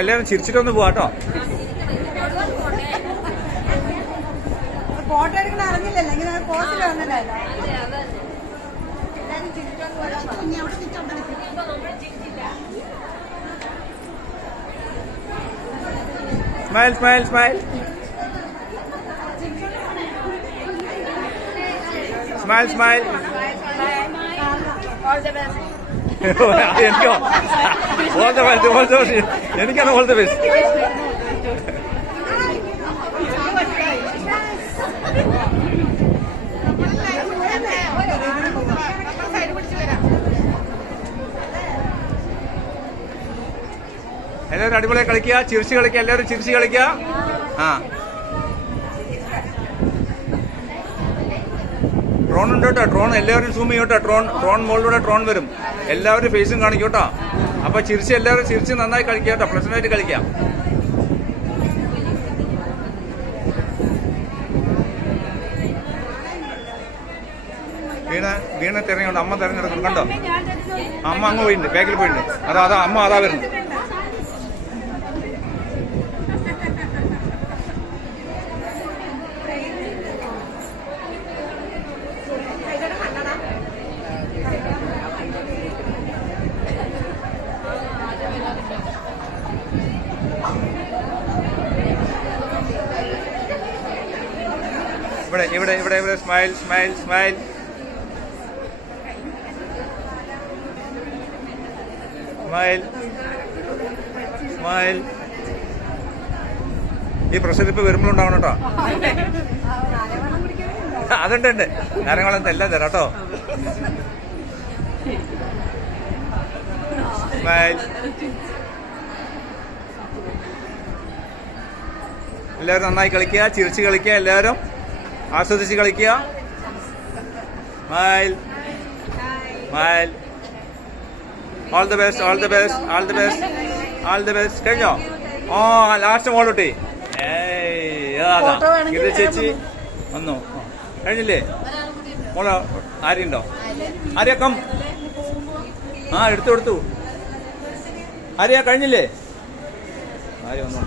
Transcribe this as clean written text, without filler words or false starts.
എല്ലാവരും ചിരിച്ചിട്ടൊന്ന് പോവാട്ടോ. ഫോട്ടോ എടുക്കണ അറിഞ്ഞില്ലല്ലോ, ഇങ്ങനെ പോസ്റ്റിൽ വന്നതല്ല. Smile smile smile smile smile. എനിക്കോ all the best, all the best. എനിക്കാണ് ഓൾ ദ ബെസ്റ്റ്. എല്ലാവരും അടിപൊളിയായി കളിക്കുക, ചിരിച്ച് കളിക്കുക, എല്ലാവരും ചിരിച്ച് കളിക്കുക. ട്രോൺ ഉണ്ട് കേട്ടോ, ട്രോൺ എല്ലാവരും സൂം ചെയ്യും കേട്ടോ. ട്രോൺ മുകളിലൂടെ ട്രോൺ വരും, എല്ലാവരും ഫേസും കാണിക്കും കേട്ടോ. അപ്പൊ ചിരിച്ച് എല്ലാവരും ചിരിച്ച് നന്നായി കളിക്കുക കേട്ടോ, പ്ലസന്റായിട്ട് കളിക്കാം. വീണ തിരഞ്ഞുകൊണ്ട് അമ്മ തിരഞ്ഞെടുക്കണം കണ്ടോ. അമ്മ അങ്ങ് പോയിട്ടുണ്ട്, ബാക്കിൽ പോയിട്ടുണ്ട്. അതാ അമ്മ അതാ വരുന്നു. ഇവിടെ ഇവിടെ ഇവിടെ smile smile smile. Smile smile. ഈ പ്രഷർ ഇപ്പൊ വരുമ്പോഴുണ്ടാവണം കേട്ടോ. അതുണ്ട് ഉണ്ട്, നാരങ്ങളെന്താ എല്ലാം തരാം കേട്ടോ. സ്മൈൽ. എല്ലാവരും നന്നായി കളിക്കുക, ചിരിച്ച് കളിക്കുക, എല്ലാവരും ആസ്വദിച്ച് കളിക്കുക. Smile smile. All the best, all the best, all the best, all the best. കഴിഞ്ഞോ? ഓ ലാസ്റ്റ് മോളൂട്ടി. ഇത് ചേച്ചി വന്നു. കഴിഞ്ഞില്ലേ മോള? ആര്യണ്ടോ? ആര്യ കം. എടുത്തു ആര്യ കഴിഞ്ഞില്ലേ? ആര്യ വന്നോ.